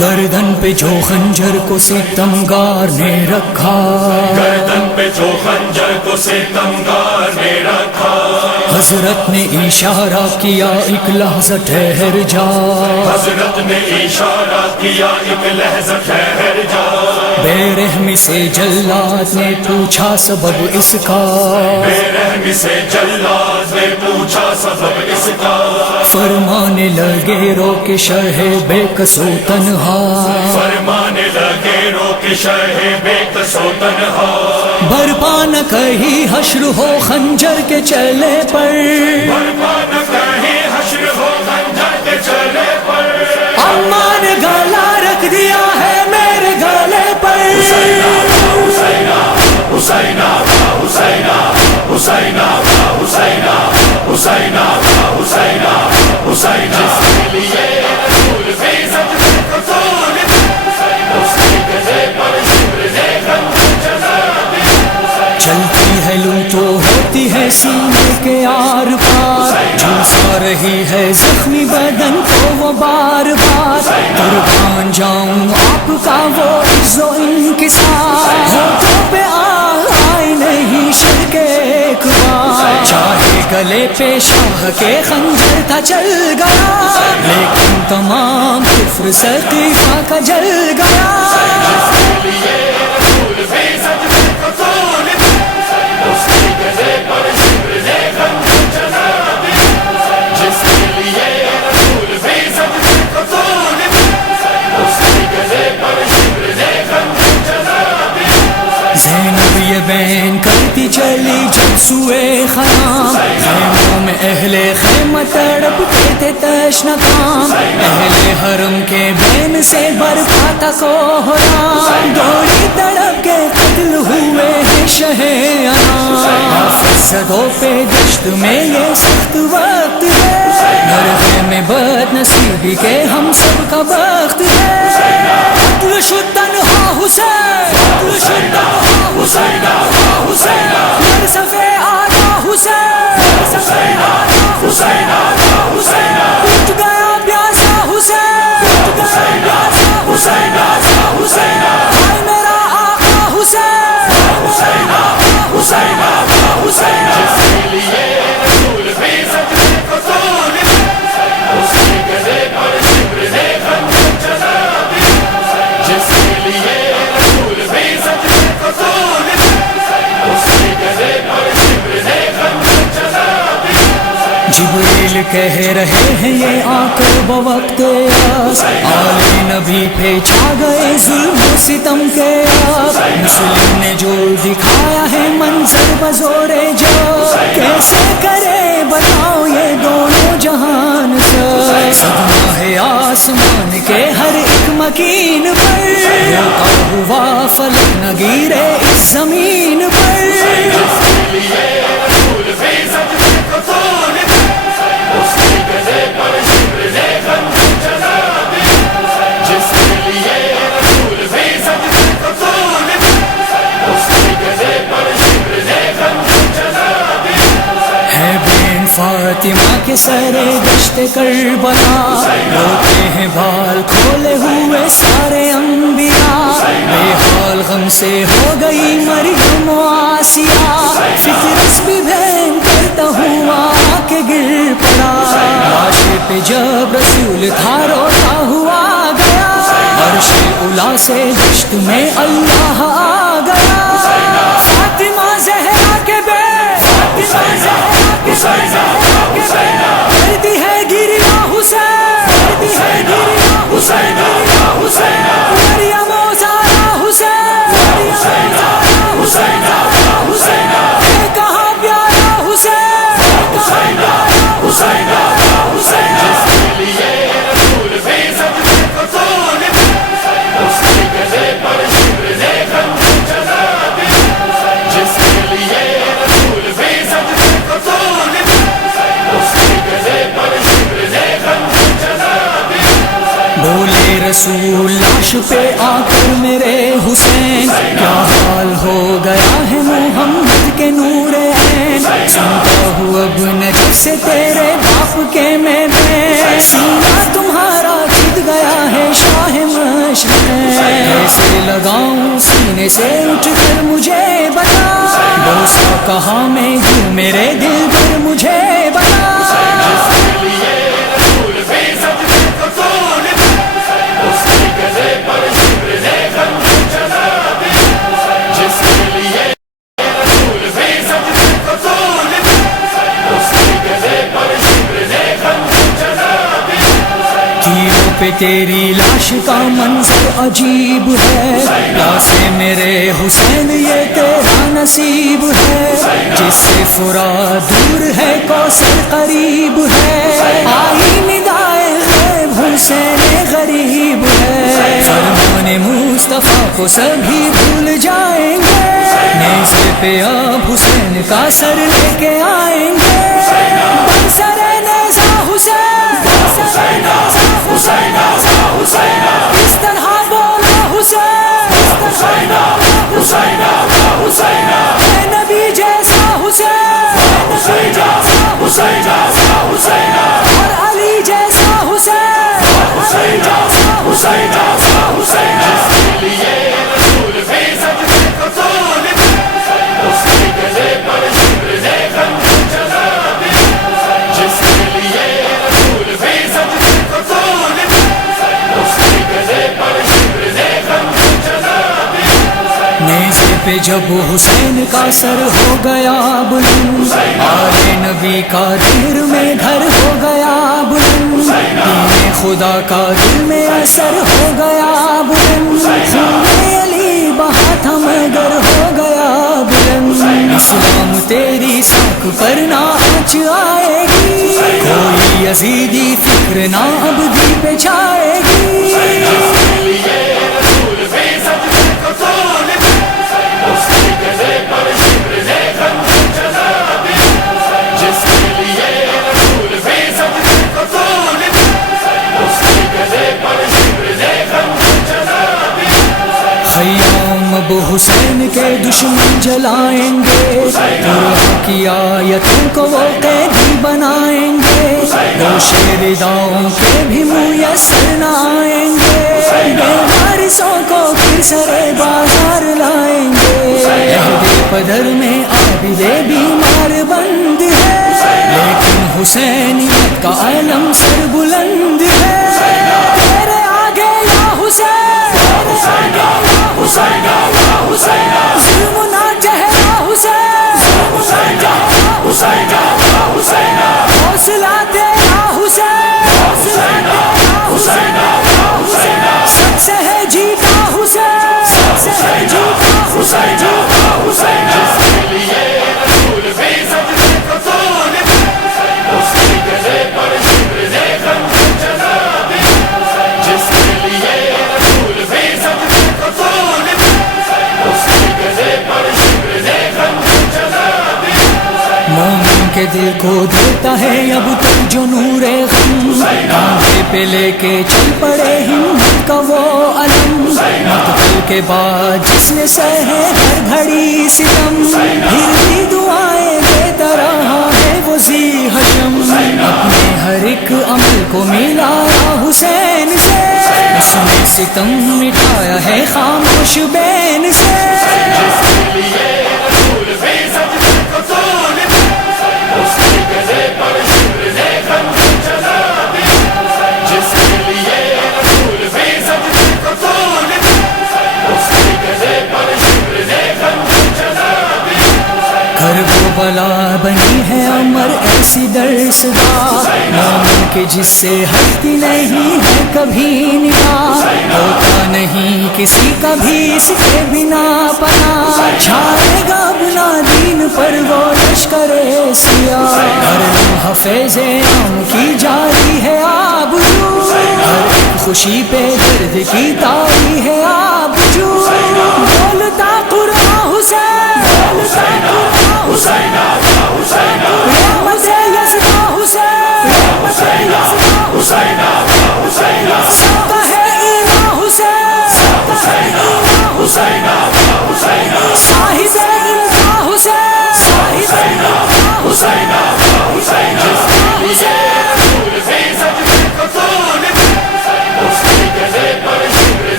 گردن پہ جو خنجر کو ستمگار نے رکھا، گردن پہ جو خنجر کو ستمگار نے رکھا، حضرت نے اشارہ کیا ایک لحظہ ٹھہر جا، حضرت نے اشارہ کیا ایک لحظہ ٹھہر جا، بے رحمی سے جلاد نے پوچھا سبب اس کا، بے رحمی سے جلاد نے پوچھا سبب اس کا، فرمانے لگے رو کے شرح بے کس و تنہا، فرمانے لگے رو کے شرح بے کس و تنہا، برپا نہ کہیں حشر ہو خنجر کے چلے پر، برپا نہ کہیں حشر ہو خنجر کے چلے پر، اماں نے گالا رکھ دیا ہے میرے گالے پر، حسینہ حسینہ حسینہ حسینہ حسینہ حسینہ حسینہ حسینہ حسینہ، جس کے لیے رسول بھی سجدے کو توڑ دے، اس کے گلے پر شبر نے خنجر چلا دیا، چلتی ہے لو تو ہوتی ہے سینے کے آر پار، جھلسا رہی ہے زخمی بدن کو وہ بار بار، قربان جاؤں آپ کا وہ عز و انکسار، ہونٹوں پہ آئی نہیں شر کے ایک بار، چاہے گلے پہ شاہ کے خنجر تھا چل گیا، لیکن تمام کفر سقیفہ کا جل گیا، جس کے لیے رسول بھی سجدے کو توڑ دے، اس کے گلے پر شبر نے خنجر چلا دیا، جس کے لیے رسول بھی سجدے کو توڑ دے، اس کے گلے پر شبر نے خنجر چلا دیا، زینب یہ بین کرتی چلی جب سوئے خیام، خیموں میں اہل خیمہ تڑپتے تھے تشنہ کام، اہل حرم کے بین سے برپا تھا کوہرام، دوڑی تڑپ کے قتل ہوئے ہیں شہ انام، فسدوں پہ دشت میں یہ سخت وقت ہے، نرغے میں بد نصیبی کے ہم سب کا وقت ہے، قتل شد تنہا حسین، قتل شد تنہا حسینہ حسینہ مرصفے آقا حسین، حسینہ حسینہ حسینہ اٹھ گیا پیاسا حسین، اٹھ گیا پیاسا حسینہ حسینہ ہائے میرا آقا حسین، حسینہ حسینہ حسینہ، جس کے لیے رسول بھی سجدے کو توڑ دے، اس کے گلے پر شبر نے خنجر چلا دیا، جس کے لیے رسول بھی سجدے کو توڑ دے، اس کے گلے پر شبر نے خنجر چلا دیا، جبریل کہہ رہے ہیں یہ آ کر بوقت یاس، آل نبی پہ چھا گئے ظلم و ستم کے آپ، مسلم نے جو دکھایا ہے منظر بزور جو، کیسے کرے بتاؤ یہ دونوں جہان کا، صدمہ ہے آسمان کے ہر ایک مکین پر، روتا ہوا فلک نہ گرے اس زمین پر، جس کے لیے رسول بھی سجدے کو توڑ دے، اس کے گلے پر شبر نے خنجر چلا دیا، جس کے لیے رسول بھی سجدے کو توڑ دے، اس کے گلے پر شبر نے خنجر چلا دیا، ہے بین فاطمہ کے سر دشت کربلا، روتے ہیں بال کھولے ہوئے سارے انبیاء، بے حال غم سے ہو گئی مریم و آسیہ، فکر اس بھی بہن کرتا ہوا کہ گر پڑا، لاش پہ جب رسول تھا روتا ہوا گیا، عرش اولا سے دشت میں اللہ آ گیا، فاطمہ زہرا کے بیٹے، فاطمہ زہرا کے حسینہ کرتی ہے گریا حسین، کرتی ہے گریا حسینہ حسینہ مریم و زہرا حسین، مریم و زہرا حسینہ حسینہ اے کہاں پیارا حسین، حسینہ حسینہ حسینہ، جس کے لیے رسول بھی سجدے کو توڑ دے، اس کے گلے پر شبر نے خنجر چلا دیا، جس کے لیے رسول بھی سجدے کو توڑ دے، اس کے گلے پر شبر نے خنجر چلا دیا، بولے رسول لاش پہ آ کر میرے حسین، کیا حال ہو گیا ہے محمد کے نور عین، سنتا ہوں اب نجف سے تیرے باپ کے میں لگاؤں سینے سے اٹھ کر مجھے بتا، بوسہ کہاں میں یوں میرے دل پر مجھے بتا، جس کے لیے رسول بھی سجدے کو توڑ دے، اس کے گلے پر شبر نے خنجر چلا دیا، جس کے لیے رسول بھی سجدے کو توڑ دے، اس کے گلے پر شبر نے خنجر چلا دیا، تیروں پہ تیری لاش کا منظر عجیب ہے، پیاسے میرے حسین یہ تیرا نصیب ہے، جس سے فرات دور ہے کوثر قریب ہے، آئی ندائے غیب حسین غریب ہے، فرمان مصطفیٰ کو سبھی بھول جائیں گے، نیزے پہ اب حسین کا سر لے کے آئیں گے، برسر نیزہ حسین، حسین حسین اس طرح بولا حسین، حسین حسین حسین اے نبی جیسا حسین، حسین حسین حسین اور علی جیسا حسین، حسین حسین حسین جس کے لیے رسول بھی سجدے کو توڑ دے، اس کے گلے پر شبر نے خنجر چلا دیا، جس کے لیے رسول بھی سجدے کو توڑ دے، اس کے گلے پر شبر نے خنجر چلا دیا، نیزے پہ جب حسین کا سر ہو گیا بلند، آل نبی کا دیر میں گھر ہو گیا بلند، دین خدا کا دل میں اثر ہو گیا بلند، خون علی بہا تھا مگر ہو گیا بلند، اسلام تیری ساکھ پر نہ آنچ آئے گی، کوئی یزیدی فکر نہ ابدی پہ چھائے گی، جس کے لیے رسول بھی سجدے کو توڑ دے، اس کے گلے پر شبر نے خنجر چلا دیا، جس کے لیے رسول بھی سجدے کو توڑ دے، اس کے گلے پر شبر نے خنجر چلا دیا، خیام اب حسین کے دشمن جلائیں گے، قرآن کی آیتوں کو وہ قیدی بنائیں گے، وہ شیرداؤں کے بھی میسر نہ آئیں گے، بے وارثوں کو پھر سرے بازار لائیں گے، عہد پدر میں عابد بیمار بند ہے، لیکن حسینیت کا علم سر بلند ہے، تیرے آگے یا حسین، حسین حسین حسین ظلم نہ چہرہ حسین، حسین حسین حسین حوصلہ تیرا حسین، حسین حسین حسین سب سے ہے جیتا حسین، سب سے ہے جیتا حسین حسین جس کے لیے رسول بھی سجدے کو توڑ دے، اس کے گلے پر شبر نے خنجر چلا دیا، جس کے لیے رسول بھی سجدے کو توڑ دے، اس کے گلے پر شبر نے خنجر چلا دیا، مومن کے دل کو دیتا ہے اب تک جو نور غم، کاندھے پہ لے کے چل پڑے ہمت کا وہ علم، مقتل کے بعد جس نے سہے ہر گھڑی ستم، پھر بھی دعائیں دیتا رہا ہے وہ ذی حشم، اپنے ہر ایک عمل کو ملایا حسین سے، اس نے ستم مٹایا ہے خاموش بین سے، جس کے لیے رسول بھی سجدے کو توڑ دے، اس کے گلے پر شبر نے خنجر چلا دیا، جس کے لیے رسول بھی سجدے کو توڑ دے، اس کے گلے پر شبر نے خنجر چلا دیا، کربلا بنی ہے امر ایسی درسدا، مومن کے جس سے ہٹتی نہیں ہے کبھی نگاہ، ہوتا نہیں کسی کا بھی اس کے بنا پناہ، چھائے گا اپنا دین پر وہ لشکر سیاہ، ہر لمحہ فیض عام کی جاری ہے آبرو، ہر ایک خوشی پہ درد کی تاری ہے آبرو، بولتا قرآن حسین، بولتا قرآن حسین،